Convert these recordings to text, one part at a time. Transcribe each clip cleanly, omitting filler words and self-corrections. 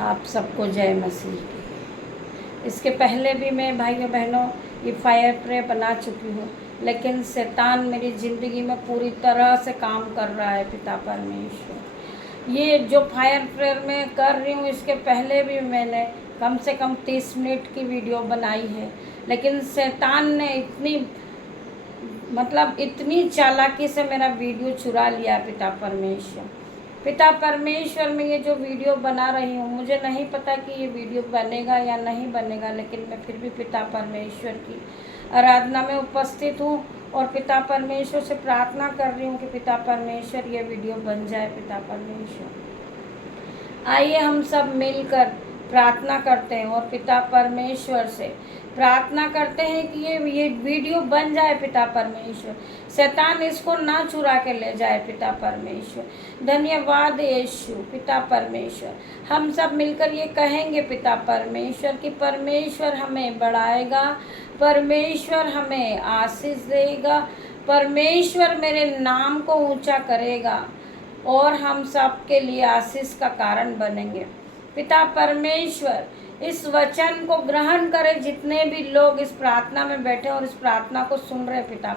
आप सबको जय मसीह की। इसके पहले भी मैं भाइयों बहनों ये फायर प्रे बना चुकी हूँ, लेकिन शैतान मेरी ज़िंदगी में पूरी तरह से काम कर रहा है। पिता परमेश्वर, ये जो फायर प्रेयर मैं कर रही हूँ, इसके पहले भी मैंने कम से कम 30 मिनट की वीडियो बनाई है, लेकिन शैतान ने इतनी चालाकी से मेरा वीडियो चुरा लिया। पिता परमेश्वर मैं ये जो वीडियो बना रही हूँ, मुझे नहीं पता कि ये वीडियो बनेगा या नहीं बनेगा, लेकिन मैं फिर भी पिता परमेश्वर की आराधना में उपस्थित हूँ और पिता परमेश्वर से प्रार्थना कर रही हूँ कि पिता परमेश्वर ये वीडियो बन जाए। पिता परमेश्वर, आइए हम सब मिलकर प्रार्थना करते हैं और पिता परमेश्वर से प्रार्थना करते हैं कि ये वीडियो बन जाए। पिता परमेश्वर, शैतान इसको ना चुरा के ले जाए। पिता परमेश्वर, धन्यवाद यीशु। पिता परमेश्वर, हम सब मिलकर ये कहेंगे पिता परमेश्वर कि परमेश्वर हमें बढ़ाएगा, परमेश्वर हमें आशीष देगा, परमेश्वर मेरे नाम को ऊंचा करेगा और हम सब के लिए आशीष का कारण बनेंगे। पिता परमेश्वर, इस वचन को ग्रहण करें जितने भी लोग इस प्रार्थना में बैठे और इस प्रार्थना को सुन रहे। पिता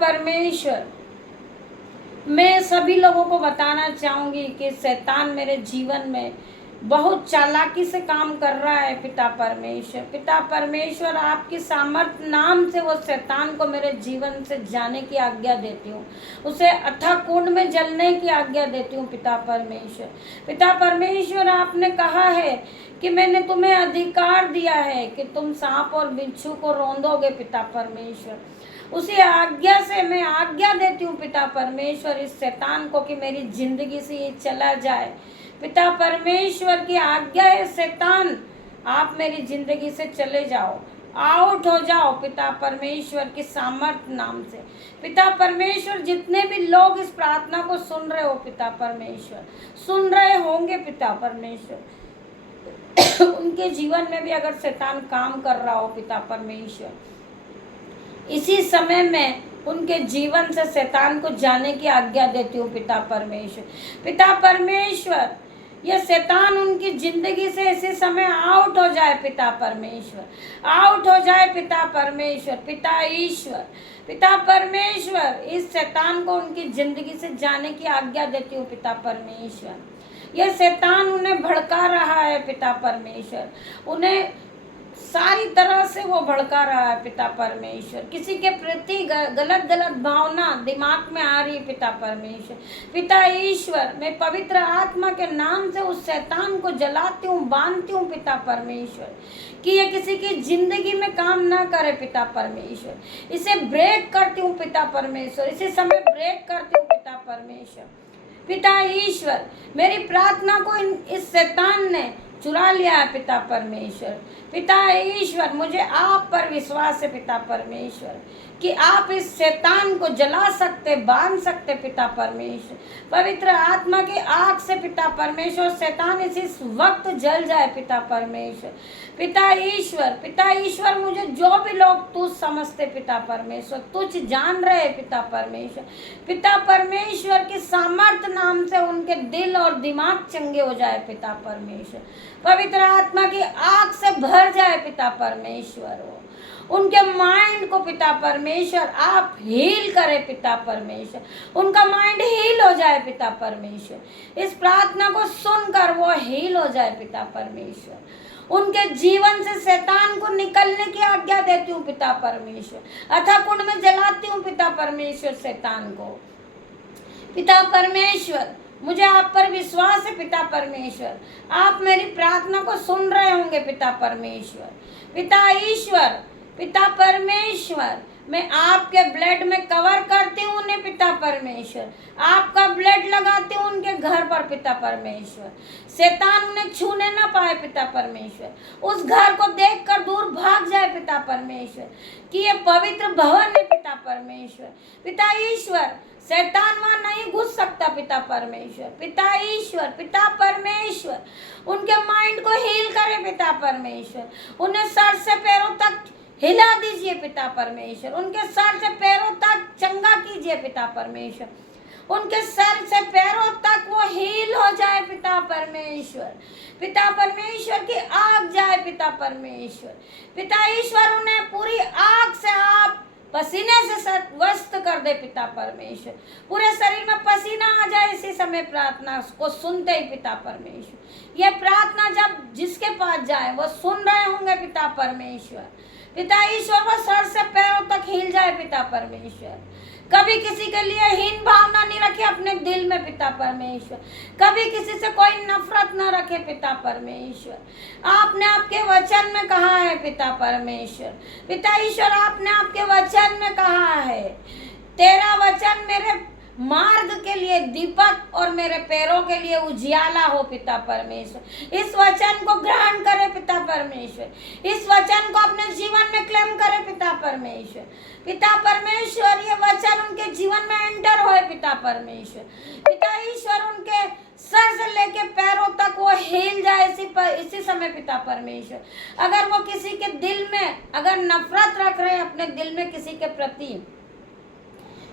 परमेश्वर, मैं सभी लोगों को बताना चाहूँगी कि शैतान मेरे जीवन में बहुत चालाकी से काम कर रहा है। पिता परमेश्वर, आपकी सामर्थ नाम से वो शैतान को मेरे जीवन से जाने की आज्ञा देती हूँ, उसे अथाह कुंड में जलने की आज्ञा देती हूँ। पिता परमेश्वर, आपने कहा है कि मैंने तुम्हें अधिकार दिया है कि तुम सांप और बिच्छू को रौंदोगे। पिता परमेश्वर, उसी आज्ञा से मैं आज्ञा देती हूँ पिता परमेश्वर इस शैतान को कि मेरी जिंदगी से ये चला जाए। पिता परमेश्वर की आज्ञा है, शैतान आप मेरी जिंदगी से चले जाओ, आउट हो जाओ। पिता परमेश्वर की सामर्थ नाम से पिता परमेश्वर, जितने भी लोग इस प्रार्थना को सुन रहे हो पिता परमेश्वर, सुन रहे होंगे पिता परमेश्वर, उनके जीवन में भी अगर शैतान काम कर रहा हो पिता परमेश्वर, इसी समय में उनके जीवन से शैतान को जाने की आज्ञा देती हूँ। पिता परमेश्वर, ये शैतान उनकी जिंदगी से इसी समय आउट हो जाए। पिता परमेश्वर, आउट हो जाए। पिता परमेश्वर, पिता परमेश्वर, इस शैतान को उनकी जिंदगी से जाने की आज्ञा देती हूँ। पिता परमेश्वर, यह शैतान उन्हें भड़का रहा है। पिता परमेश्वर, उन्हें सारी तरह से वो भड़का रहा है। पिता परमेश्वर, किसी के प्रति गलत भावना दिमाग में आ रही है। पिता परमेश्वर, पिता ईश्वर, मैं पवित्र आत्मा के नाम से उस शैतान को जलाती हूँ, बांधती हूँ। पिता परमेश्वर, कि ये किसी की जिंदगी में काम ना करे। पिता परमेश्वर, इसे ब्रेक करती हूँ। पिता परमेश्वर, इसी समय ब्रेक करती हूँ। पिता परमेश्वर, पिता ईश्वर, मेरी प्रार्थना को इस शैतान ने चुरा लिया है। पिता परमेश्वर, पिता ईश्वर, मुझे आप पर विश्वास है। पिता परमेश्वर, कि आप इस शैतान को जला सकते, बांध सकते। पिता परमेश्वर, पवित्र आत्मा की आग से पिता परमेश्वर, शैतान इसी वक्त जल जाए। पिता परमेश्वर, पिता ईश्वर, मुझे जो भी लोग तुझ समझते पिता परमेश्वर, तुझ जान रहे। पिता परमेश्वर की सामर्थ नाम से उनके दिल और दिमाग चंगे हो जाए। पिता परमेश्वर, पवित्र आत्मा की आग से भर जाए। पिता परमेश्वर, उनके माइंड को पिता परमेश्वर आप हील करें। पिता परमेश्वर, उनका माइंड हील हो जाए। पिता परमेश्वर, इस प्रार्थना को सुनकर वो हील हो जाए। पिता परमेश्वर, उनके जीवन से शैतान को निकलने की आज्ञा देती हूँ। पिता परमेश्वर, अथाह कुंड में जलाती हूँ। पिता परमेश्वर, शैतान को। पिता परमेश्वर, मुझे आप पर विश्वास है। पिता परमेश्वर, आप मेरी प्रार्थना को सुन रहे होंगे। पिता परमेश्वर, पिता ईश्वर, पिता परमेश्वर, मैं आपके ब्लड में कवर करती हूँ उन्हें। पिता परमेश्वर, आपका ब्लड लगाती हूँ उनके घर पर। पिता परमेश्वर, शैतान उन्हें छूने ना पाए। पिता परमेश्वर, उस घर को देखकर दूर भाग जाए। पिता परमेश्वर, कि ये पवित्र भवन है। पिता परमेश्वर, पिता ईश्वर, शैतान वहां नहीं घुस सकता। पिता परमेश्वर, पिता ईश्वर, पिता परमेश्वर, उनके माइंड को हील करे। पिता परमेश्वर, उन्हें सर से पैरों तक हिला दीजिए। पिता परमेश्वर, उनके सर से पैरों तक चंगा कीजिए। पिता परमेश्वर, उनके सर से पैरों तक वो हील हो जाए पिता परमेश्वर। पिता परमेश्वर की आग जाए पिता परमेश्वर। पिता ईश्वर उन्हें पूरी आग से आप पसीने से वस्त कर दे पिता परमेश्वर। पूरे शरीर में पसीना आ जाए इसी समय प्रार्थना को सुनते ही पिता परमेश्वर। ये प्रार्थना जब जिसके पास जाए वो सुन रहे होंगे पिता परमेश्वर। पिता ईश्वर वो सर से पैरों तक हिल जाए पिता परमेश्वर। कभी किसी के लिए हीन भावना नहीं रखे अपने दिल में पिता परमेश्वर। कभी किसी से कोई नफरत न रखे पिता परमेश्वर। आपने आपके वचन में कहा है पिता परमेश्वर। पिता ईश्वर आपने आपके वचन में कहा है, तेरा वचन मेरे मार्ग के लिए दीपक और मेरे पैरों के लिए उजियाला हो पिता परमेश्वर। इस वचन को ग्रहण करे पिता परमेश्वर। इस वचन को अपने जीवन में क्लेम करे पिता परमेश्वर। पिता परमेश्वर ये वचन उनके जीवन में एंटर होए पिता परमेश्वर। पिता ईश्वर उनके सर से लेके पैरों तक वो हिल जाए इसी समय पिता परमेश्वर। अगर वो किसी के दिल में अगर नफरत रख रहे हैं अपने दिल में किसी के प्रति,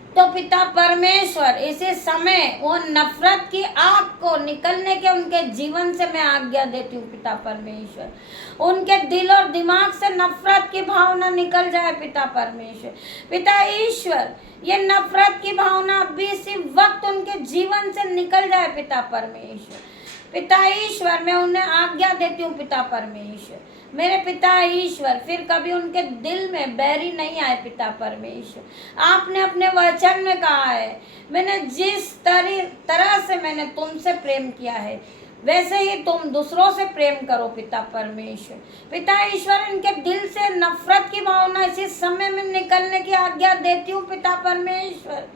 तो पिता परमेश्वर इसी समय वो नफरत की आग को निकलने के उनके जीवन से मैं आज्ञा देती हूँ पिता परमेश्वर। उनके दिल और दिमाग से नफरत की भावना निकल जाए पिता परमेश्वर। पिता ईश्वर ये नफरत की भावना अभी इसी वक्त उनके जीवन से निकल जाए पिता परमेश्वर। पिता ईश्वर मैं उन्हें आज्ञा देती हूँ पिता परमेश्वर। मेरे पिता ईश्वर फिर कभी उनके दिल में बैरी नहीं आए पिता परमेश्वर। आपने अपने वचन में कहा है, मैंने जिस तरह से मैंने तुमसे प्रेम किया है वैसे ही तुम दूसरों से प्रेम करो पिता परमेश्वर। पिता ईश्वर इनके दिल से नफरत की भावना इसी समय में निकलने की आज्ञा देती हूँ पिता परमेश्वर।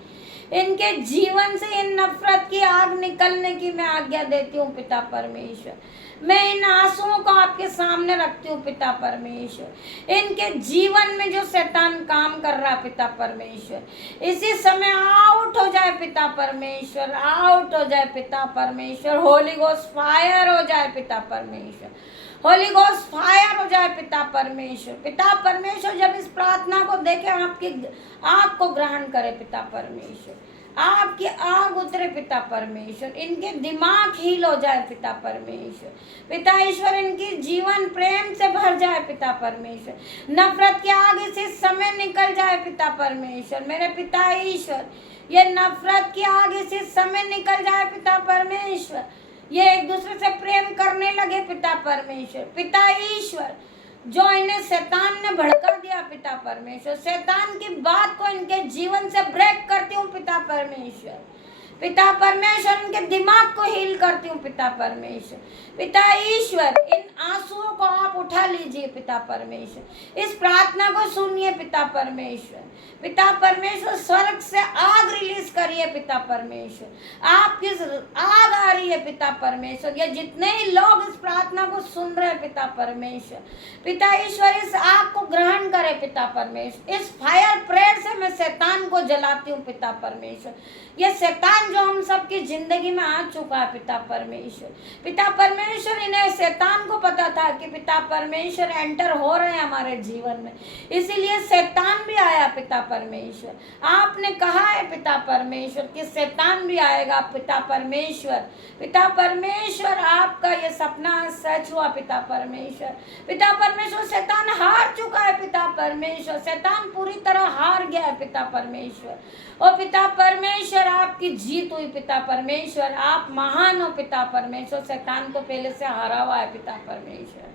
इनके जीवन से इन नफरत की आग निकलने की मैं आज्ञा देती हूँ पिता परमेश्वर। मैं इन आंसुओं को आपके सामने रखती हूँ पिता परमेश्वर। इनके जीवन में जो शैतान काम कर रहा पिता परमेश्वर इसी समय आउट हो जाए पिता परमेश्वर, आउट हो जाए पिता परमेश्वर। होली गोस्ट फायर हो जाए पिता परमेश्वर, होली गोस्ट फायर हो जाए पिता परमेश्वर। पिता परमेश्वर जब इस प्रार्थना को देखे आपकी आग को ग्रहण करे पिता परमेश्वर। आपकी आग उतरे पिता परमेश्वर। इनके दिमाग हील हो जाए पिता परमेश्वर। पिता ईश्वर इनकी जीवन प्रेम से भर जाए पिता परमेश्वर। नफरत की आग इसी समय निकल जाए पिता परमेश्वर। मेरे पिता ईश्वर ये नफरत की आग इसी समय निकल जाए पिता परमेश्वर। ये एक दूसरे से प्रेम करने लगे पिता परमेश्वर। पिता ईश्वर जो इन्हें शैतान ने भड़का दिया पिता परमेश्वर, शैतान की बात को इनके जीवन से ब्रेक करती हूँ पिता परमेश्वर। पिता परमेश्वर इनके दिमाग को हील करती हूँ पिता परमेश्वर। पिता ईश्वर इन आंसुओं को आप उठा लीजिए पिता परमेश्वर। इस प्रार्थना को सुनिए पिता परमेश्वर। पिता परमेश्वर स्वर्ग से आग रिलीज करिए पिता परमेश्वर। आपकी आग आ रही है पिता परमेश्वर। ये जितने ही लोग इस प्रार्थना को सुन रहे हैं पिता परमेश्वर, पिता ईश्वर इस आग को ग्रहण करे पिता परमेश्वर। इस फायर प्रेयर से मैं शैतान को जलाती हूँ पिता परमेश्वर। ये शैतान जो हम सबकी जिंदगी में आ चुका है पिता परमेश्वर। पिता परमेश्वर इन्हें शैतान को पता था कि पिता परमेश्वर एंटर हो रहे हैं हमारे जीवन में, इसीलिए शैतान भी आया पिता परमेश्वर। आपने कहा है पिता परमेश्वर कि शैतान भी आएगा पिता परमेश्वर। पिता परमेश्वर आपका ये सपना सच हुआ पिता परमेश्वर। पिता परमेश्वर शैतान हार चुका है पिता परमेश्वर। शैतान पूरी तरह हार गया है पिता परमेश्वर। और पिता परमेश्वर आपकी जीत हुई पिता परमेश्वर। आप महान हो पिता परमेश्वर। शैतान को पहले से हारा हुआ है पिता परमेश्वर।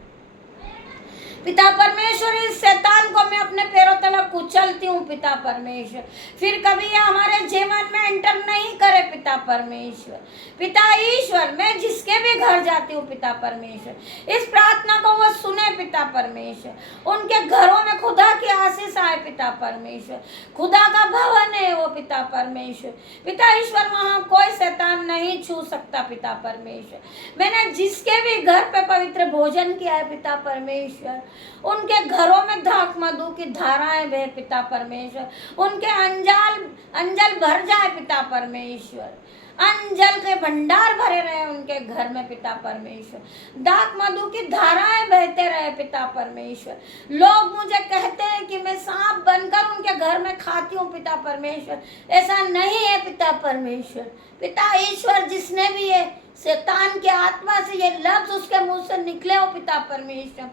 पिता परमेश्वर इस शैतान को मैं अपने पैरों तले कुचलती हूँ पिता परमेश्वर। फिर कभी ये हमारे जीवन में एंटर नहीं करे पिता परमेश्वर। पिता ईश्वर मैं जिसके भी घर जाती हूँ पिता परमेश्वर इस प्रार्थना को वो सुने पिता परमेश्वर। उनके घरों में खुदा की आशीष आए पिता परमेश्वर। खुदा का भवन है वो पिता परमेश्वर। पिता ईश्वर वहाँ कोई शैतान नहीं छू सकता पिता परमेश्वर। मैंने जिसके भी घर पे पवित्र भोजन किया है पिता परमेश्वर उनके घरों में धाक मधु की धाराएं बहे पिता परमेश्वर। उनके अंजल भर जाए पिता परमेश्वर। अंजल के भंडार भरे रहे उनके घर में पिता परमेश्वर। दाक मधु की धाराएं बहते रहे पिता परमेश्वर। लोग मुझे कहते हैं कि मैं सांप बनकर उनके घर में खाती हूँ पिता परमेश्वर। ऐसा नहीं है पिता परमेश्वर। पिता ईश्वर, जिसने भी ये शैतान की आत्मा से ये लफ्ज उसके मुंह से निकले हो पिता परमेश्वर,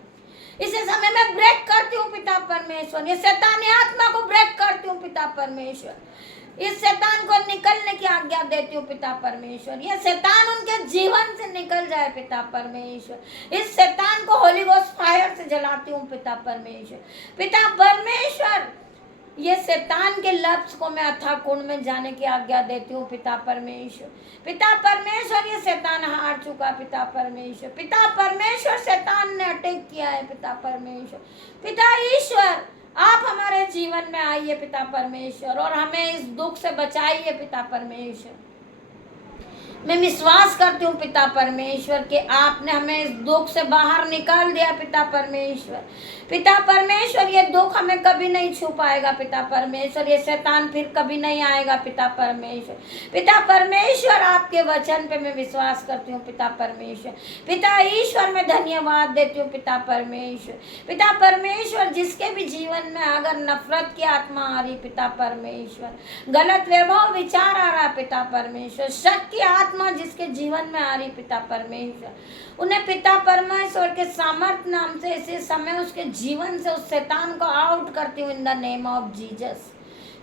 इसे समय में ब्रेक करती हूँ पिता परमेश्वर। ये शैतानी आत्मा को ब्रेक करती हूँ पिता परमेश्वर। इस शैतान को निकलने की आज्ञा देती हूँ पिता परमेश्वर। ये शैतान उनके जीवन से निकल जाए पिता परमेश्वर। इस शैतान को होली गोस्ट फायर से जलाती हूँ पिता परमेश्वर। पिता परमेश्वर, ये शैतान के लफ्ज को मैं अथाह कुंड में जाने की आज्ञा देती हूँ पिता परमेश्वर। पिता परमेश्वर, ये शैतान हार चुका पिता परमेश्वर। पिता परमेश्वर, शैतान ने अटैक किया है पिता परमेश्वर। पिता ईश्वर, आप हमारे जीवन में आइए पिता परमेश्वर और हमें इस दुख से बचाइए पिता परमेश्वर। मैं विश्वास करती हूँ पिता परमेश्वर कि आपने हमें इस दुख से बाहर निकाल दिया पिता परमेश्वर। पिता परमेश्वर, ये दुख हमें कभी नहीं छू पाएगा पिता परमेश्वर। ये शैतान फिर कभी नहीं आएगा पिता परमेश्वर। पिता परमेश्वर, आपके वचन पे मैं विश्वास करती हूँ पिता परमेश्वर। पिता ईश्वर, मैं धन्यवाद देती हूँ पिता परमेश्वर। पिता परमेश्वर, जिसके भी जीवन में अगर नफरत की आत्मा आ रही पिता परमेश्वर, गलत वैभव विचार आ रहा पिता परमेश्वर, शक की आत्मा जिसके जीवन में आ रही पिता परमेश्वर, उन्हें पिता परमेश्वर के सामर्थ नाम से इसी समय उसके जीवन से उस शैतान को आउट करती हूँ in the name of Jesus.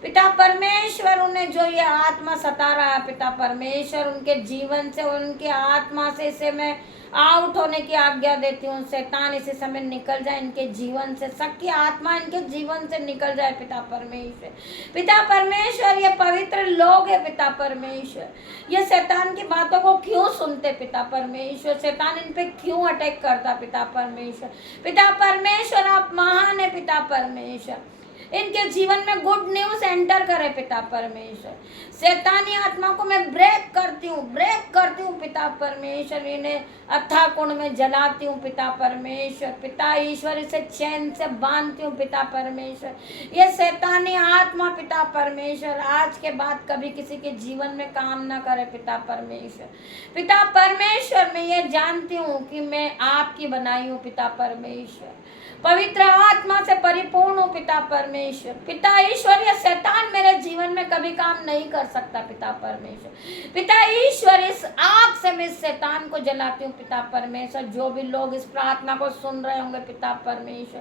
पिता परमेश्वर, उन्हें जो ये आत्मा सता रहा है पिता परमेश्वर, उनके जीवन से, उनके आत्मा से इसे मैं आउट होने की आज्ञा देती हूँ। शैतान इसी समय निकल जाए इनके जीवन से, शक की आत्मा इनके जीवन से निकल जाए पिता परमेश्वर। पिता परमेश्वर, ये पवित्र लोग है पिता परमेश्वर, ये शैतान की बातों को क्यों सुनते पिता परमेश्वर? शैतान इन पे क्यों अटैक करता पिता परमेश्वर? पिता परमेश्वर, आप महान है पिता परमेश्वर। इनके जीवन में गुड न्यूज एंटर करे पिता परमेश्वर। शैतानी आत्मा को मैं ब्रेक करती हूँ पिता परमेश्वर। इन्हें अथाह कुंड में जलाती हूँ पिता परमेश्वर। पिता ईश्वर, इसे चैन से बांधती हूँ पिता परमेश्वर। ये शैतानी आत्मा पिता परमेश्वर आज के बाद कभी किसी के जीवन में काम ना करे पिता परमेश्वर। पिता परमेश्वर, मैं ये जानती हूँ कि मैं आपकी बनाई हूँ पिता परमेश्वर, पवित्र आत्मा से परिपूर्ण हूँ पिता परमेश्वर। पिता ईश्वर, ये शैतान मेरे जीवन में कभी काम नहीं कर सकता पिता परमेश्वर। पिता ईश्वर, इस आग से मैं इस शैतान को जलाती हूँ पिता परमेश्वर। जो भी लोग इस प्रार्थना को सुन रहे होंगे पिता परमेश्वर,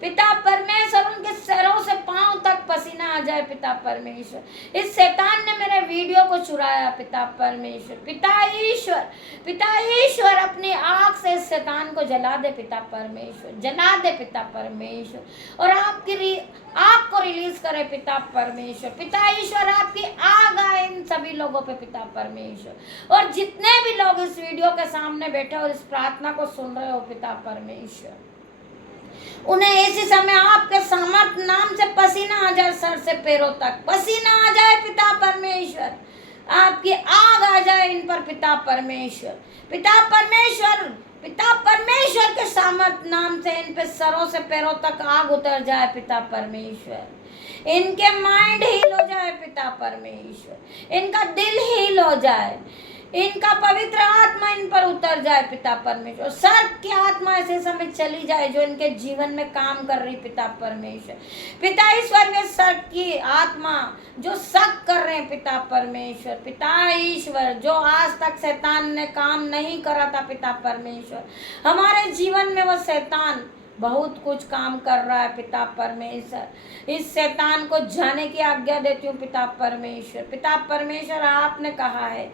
पिता परमेश्वर, उनके सरों से पांव तक पसीना आ जाए पिता परमेश्वर। इस शैतान ने मेरे वीडियो को चुराया पिता परमेश्वर। पिता ईश्वर, अपनी आग से इस शैतान को जला दे पिता परमेश्वर, जला दे पिता परमेश्वर, और आपकी आग को रिलीज करे पिता परमेश्वर। पिता ईश्वर, आपकी आग आए इन सभी लोगों पे पिता परमेश्वर, और जितने भी लोग इस वीडियो के सामने बैठे और इस प्रार्थना को सुन रहे हो पिता परमेश्वर, उन्हें इसी समय आपके सामर्थ नाम से पसीना आ जाए, सर से पैरों तक पसीना आ जाए पिता परमेश्वर। आपकी आग आ जाए इन पर पिता परमेश्वर। पिता परमेश्वर के सामर्थ नाम से इन पे सरों से पैरों तक आग उतर जाए पिता परमेश्वर। इनके माइंड हील हो जाए पिता परमेश्वर, इनका दिल हील हो जाए, इनका पवित्र आत्मा इन पर उतर जाए पिता परमेश्वर। सर्प की आत्मा ऐसे समय चली जाए जो इनके जीवन में काम कर रही पिता परमेश्वर। पिता ईश्वर, वे सर्प की आत्मा जो शक कर रहे हैं पिता परमेश्वर, पिता ईश्वर, जो आज तक शैतान ने काम नहीं करा था पिता परमेश्वर, हमारे जीवन में वो शैतान बहुत कुछ काम कर रहा है पिता परमेश्वर। इस शैतान को जाने की आज्ञा देती हूँ पिता परमेश्वर। पिता परमेश्वर, आपने कहा है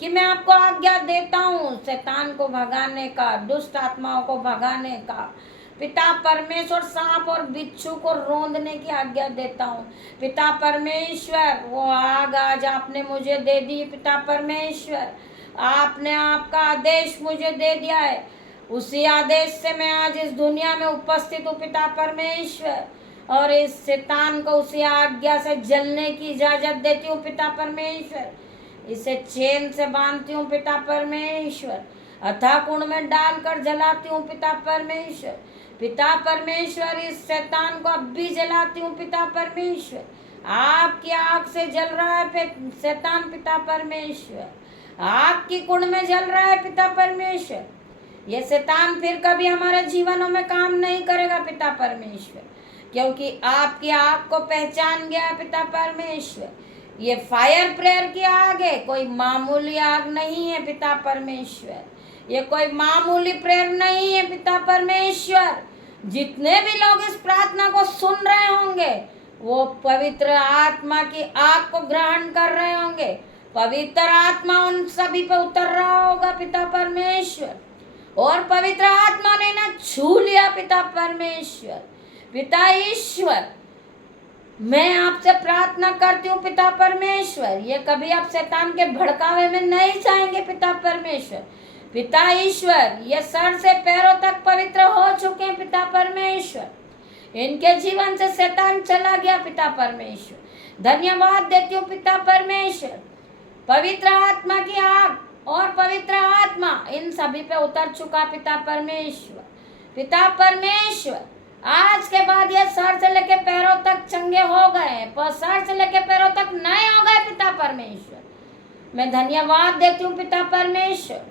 कि मैं आपको आज्ञा देता हूँ शैतान को भगाने का, दुष्ट आत्माओं को भगाने का। पिता परमेश्वर, सांप और बिच्छू को रोंदने की आज्ञा देता हूँ पिता परमेश्वर। वो आग आज आपने मुझे दे दी पिता परमेश्वर, आपने आपका आदेश मुझे दे दिया है, उसी आदेश से मैं आज इस दुनिया में उपस्थित हूँ पिता परमेश्वर, और इस शैतान को उसी आज्ञा से जलने की इजाजत देती हूँ पिता परमेश्वर। इसे चैन से बांधती हूँ पिता परमेश्वर, अथाह कुंड में डालकर जलाती हूँ पिता परमेश्वर। पिता परमेश्वर, इस शैतान को अब भी जलाती हूँ पिता परमेश्वर। आपकी आग से जल रहा है शैतान पिता परमेश्वर, आग की कुंड में जल रहा है पिता परमेश्वर। ये शैतान फिर कभी हमारे जीवनों में काम नहीं करेगा पिता परमेश्वर, क्योंकि आपकी आग को पहचान गया पिता परमेश्वर। ये फायर प्रेयर की आग ये कोई मामूली आग नहीं है पिता परमेश्वर, ये कोई मामूली प्रेयर नहीं है पिता परमेश्वर। जितने भी लोग इस प्रार्थना को सुन रहे होंगे वो पवित्र आत्मा की आग को ग्रहण कर रहे होंगे, पवित्र आत्मा उन सभी पे उतर रहा होगा पिता परमेश्वर, और पवित्र आत्मा ने ना छू लिया पिता परमेश्वर। पिता ईश्वर, मैं आपसे प्रार्थना करती हूँ पिता परमेश्वर, ये कभी आप शैतान के भड़कावे में नहीं जाएंगे पिता परमेश्वर। पिता ईश्वर, ये सर से पैरों तक पवित्र हो चुके हैं पिता परमेश्वर, इनके जीवन से शैतान चला गया पिता परमेश्वर। धन्यवाद देती हूँ पिता परमेश्वर, पवित्र आत्मा की आग और पवित्र आत्मा इन सभी पे उतर चुका पिता परमेश्वर। पिता परमेश्वर, आज के बाद ये सर से लेके पैरों तक चंगे हो गए, पर सर से लेके पैरों तक नए हो गए पिता परमेश्वर। मैं धन्यवाद देती हूँ पिता परमेश्वर,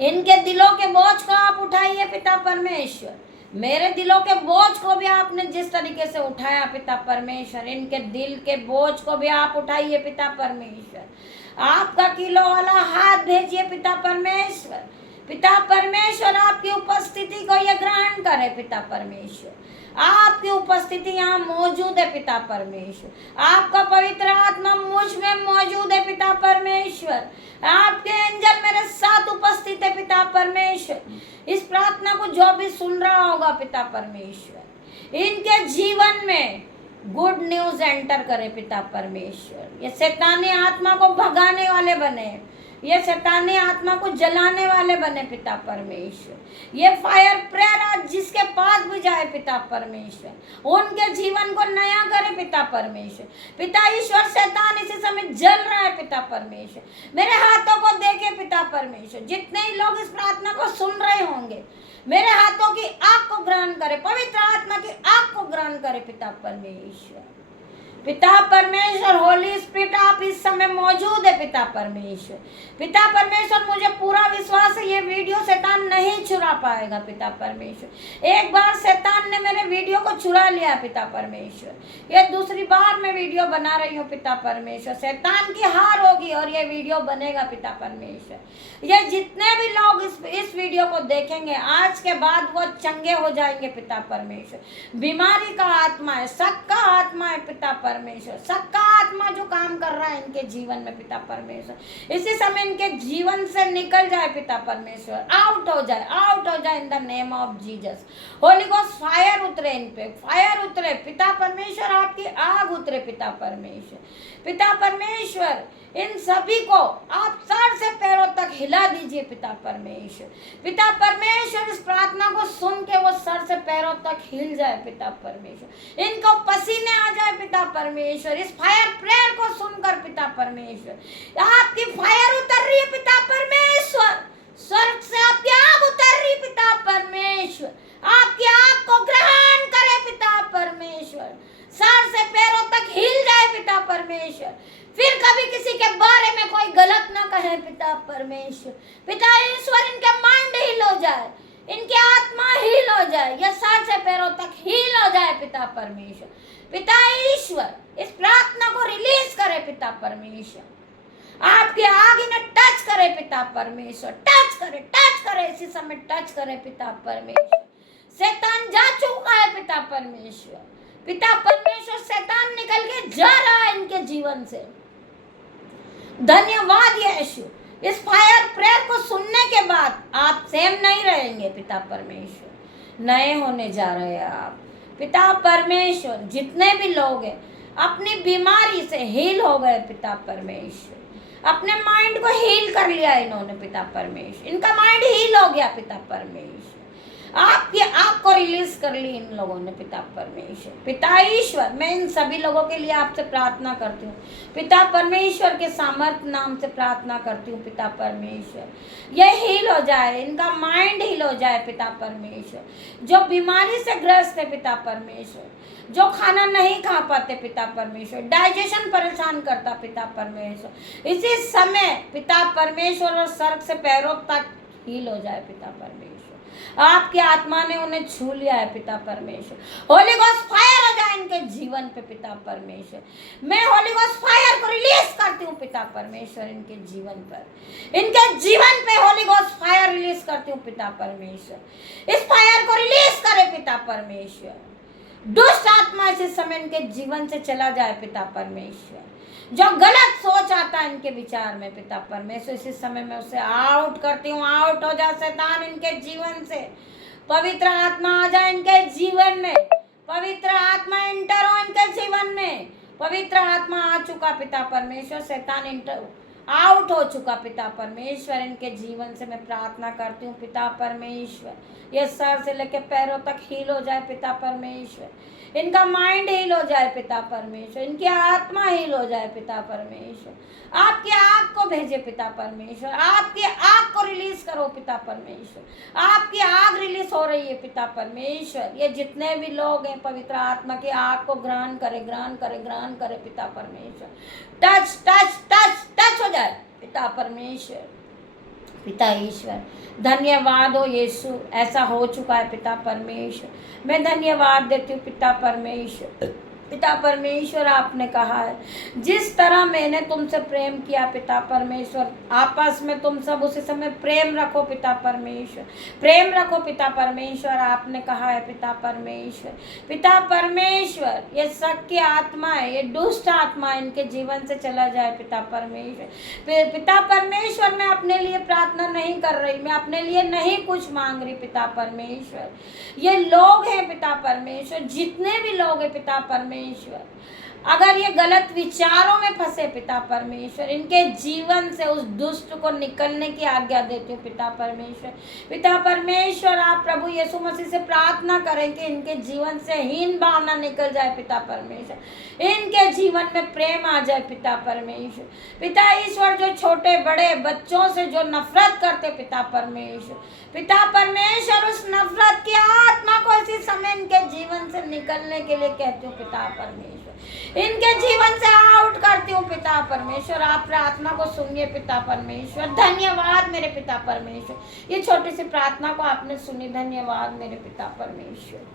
इनके दिलों के बोझ को आप उठाइए पिता परमेश्वर। मेरे दिलों के बोझ को भी आपने जिस तरीके से उठाया पिता परमेश्वर, इनके दिल के बोझ को भी आप उठाइए पिता परमेश्वर। आपका किलो वाला हाथ भेजिए पिता परमेश्वर। पिता परमेश्वर, आपकी उपस्थिति को ये ग्रहण करे पिता परमेश्वर, आपकी उपस्थिति यहाँ मौजूद है पिता परमेश्वर। आपका पवित्र आत्मा मुझ में मौजूद है पिता परमेश्वर, आपके एंजल मेरे साथ उपस्थित है पिता परमेश्वर। इस प्रार्थना को जो भी सुन रहा होगा पिता परमेश्वर, इनके जीवन में गुड न्यूज एंटर करे पिता परमेश्वर। ये शैतानी आत्मा को भगाने वाले बने, ये शैतानी आत्मा को जलाने वाले बने पिता परमेश्वर। ये फायर प्रेयर आज जिसके पास भी जाए पिता परमेश्वर, उनके जीवन को नया करे पिता परमेश्वर। पिता ईश्वर, शैतान इसी समय जल रहा है पिता परमेश्वर, मेरे हाथों को देखे पिता परमेश्वर। जितने ही लोग इस प्रार्थना को सुन रहे होंगे, मेरे हाथों की आग को ग्रहण करे, पवित्र आत्मा की आग को ग्रहण करे पिता परमेश्वर। पिता परमेश्वर, होली स्पिरिट आप इस समय मौजूद है पिता परमेश्वर। पिता परमेश्वर, मुझे पूरा विश्वास है ये वीडियो शैतान नहीं चुरा पाएगा पिता परमेश्वर। एक बार शैतान ने मेरे वीडियो को चुरा लिया पिता परमेश्वर, ये दूसरी बार मैं वीडियो बना रही हूँ पिता परमेश्वर। शैतान की हार होगी और ये वीडियो बनेगा पिता परमेश्वर। ये जितने भी लोग इस वीडियो को देखेंगे, आज के बाद वो चंगे हो जाएंगे पिता परमेश्वर। बीमारी का आत्मा है, शक का आत्मा है पिता परमेश्वर, सबका आत्मा जो काम कर रहा है इनके जीवन में पिता परमेश्वर, इसी समय इनके जीवन से निकल जाए पिता परमेश्वर, आउट हो जाए in the name of Jesus. Holi ghost fire उतरे इन पे, फायर उतरे पिता परमेश्वर, आपकी आग उतरे पिता परमेश्वर। पिता परमेश्वर, इन सभी को आप सर से पैरों तक हिला दीजिए पिता परमेश्वर। पिता परमेश्वर, इस प्रार्थना को सुन के वो सर से पैरों तक हिल जाए पिता परमेश्वर, इनको पसीने आ जाए पिता परमेश्वर। इस फायर प्रेयर को सुनकर पिता परमेश्वर, आपकी फायर उतर रही है पिता परमेश्वर, स्वर्ग से आपकी आग उतर रही पिता परमेश्वर, आपकी आग को ग्रहण करे पिता परमेश्वर, सर से पैरों तक हिल जाए पिता परमेश्वर। फिर कभी किसी के बारे में कोई गलत ना कहे पिता परमेश्वर। पिता ईश्वर, इनके माइंड हील हो जाए, इनकी आत्मा हील हो जाए, ये सर से पैरों तक हील हो जाए पिता परमेश्वर। पिता ईश्वर, इस प्रार्थना को रिलीज करे पिता परमेश्वर, आपकी आग इन्हें टच करे पिता परमेश्वर, टच करे इसी समय टच करे पिता परमेश्वर। शैतान जा चुका है पिता परमेश्वर, पिता परमेश्वर, शैतान निकल के जा रहा है इनके जीवन से। धन्यवाद यीशु, इस फायर प्रेयर को सुनने के बाद आप सेम नहीं रहेंगे पिता परमेश्वर, नए होने जा रहे हैं आप पिता परमेश्वर। जितने भी लोग हैं अपनी बीमारी से हील हो गए पिता परमेश्वर, अपने माइंड को हील कर लिया इन्होंने पिता परमेश्वर, इनका माइंड हील हो गया पिता परमेश्वर, आपकी आग को रिलीज कर ली इन लोगों ने पिता परमेश्वर। पिता ईश्वर, मैं इन सभी लोगों के लिए आपसे प्रार्थना करती हूँ पिता परमेश्वर के सामर्थ्य नाम से प्रार्थना करती हूँ पिता परमेश्वर, ये हील हो जाए, इनका माइंड हील हो जाए पिता परमेश्वर। जो बीमारी से ग्रस्त है पिता परमेश्वर, जो खाना नहीं खा पाते पिता परमेश्वर, डाइजेशन परेशान करता पिता परमेश्वर, इसी समय पिता परमेश्वर और स्वर्ग से पैरों तक हील हो जाए पिता परमेश्वर। आपकी आत्मा ने उन्हें छू लिया है पिता परमेश्वर। होली गोस्ट फायर हो जाए इनके जीवन पे पिता परमेश्वर। मैं होली गोस्ट फायर को रिलीज करती हूँ पिता परमेश्वर इनके जीवन पर, इनके जीवन पे होली गोस्ट फायर रिलीज करती हूँ पिता परमेश्वर। इस फायर को रिलीज करे पिता परमेश्वर। दुष्ट आत्मा इस समय इनके जीवन से चला जाए पिता परमेश्वर। जो गलत सोच आता है इनके विचार में पिता परमेश्वर, इसी समय में उसे आउट करती हूँ। आउट हो जा शैतान इनके जीवन से। पवित्र आत्मा आ जाए इनके जीवन में। पवित्र आत्मा इंटर हो इनके जीवन में। पवित्र आत्मा आ चुका पिता परमेश्वर, शैतान इंटर आउट हो चुका पिता परमेश्वर। इनके जीवन से मैं प्रार्थना करती हूँ पिता परमेश्वर, ये सर से लेकर पैरों तक हील हो जाए पिता परमेश्वर। इनका माइंड हील हो जाए पिता परमेश्वर, इनकी आत्मा हील हो जाए पिता परमेश्वर। आपकी आग को भेजे पिता परमेश्वर, आपकी आग को रिलीज करो पिता परमेश्वर। आपकी आग रिलीज हो रही है पिता परमेश्वर। ये जितने भी लोग हैं पवित्र आत्मा की आग को ग्रहण करे, ग्रहण करे, ग्रहण करे पिता परमेश्वर। टच टच टच टच हो जाए पिता परमेश्वर। पिता ईश्वर धन्यवाद हो यीशु, ऐसा हो चुका है पिता परमेश्वर। मैं धन्यवाद देती हूँ पिता परमेश्वर। पिता परमेश्वर आपने कहा है जिस तरह मैंने तुमसे प्रेम किया पिता परमेश्वर, आपस में तुम सब उसी समय प्रेम रखो पिता परमेश्वर, प्रेम रखो पिता परमेश्वर। आपने कहा है पिता परमेश्वर। पिता परमेश्वर ये शक की आत्मा है, ये दुष्ट आत्मा इनके जीवन से चला जाए पिता परमेश्वर। पिता परमेश्वर मैं अपने लिए प्रार्थना नहीं कर रही, मैं अपने लिए नहीं कुछ मांग रही पिता परमेश्वर। ये लोग हैं पिता परमेश्वर, जितने भी लोग हैं पिता परमेश्वर, अगर ये गलत विचारों में फंसे पिता परमेश्वर, इनके जीवन से उस दुष्ट को निकलने की आज्ञा देती हूँ पिता परमेश्वर। पिता परमेश्वर आप प्रभु यीशु मसीह से प्रार्थना करें कि इनके जीवन से हीन भावना निकल जाए पिता परमेश्वर, इनके जीवन में प्रेम आ जाए पिता परमेश्वर। पिता ईश्वर जो छोटे बड़े बच्चों से जो नफरत करते पिता परमेश्वर, पिता परमेश्वर उस नफरत की आत्मा को इसी समय इनके जीवन से निकलने के लिए कहती हूँ पिता परमेश्वर। इनके जीवन से आउट करती हूँ पिता परमेश्वर। आप प्रार्थना को सुनिए पिता परमेश्वर। धन्यवाद मेरे पिता परमेश्वर, ये छोटी सी प्रार्थना को आपने सुनी। धन्यवाद मेरे पिता परमेश्वर।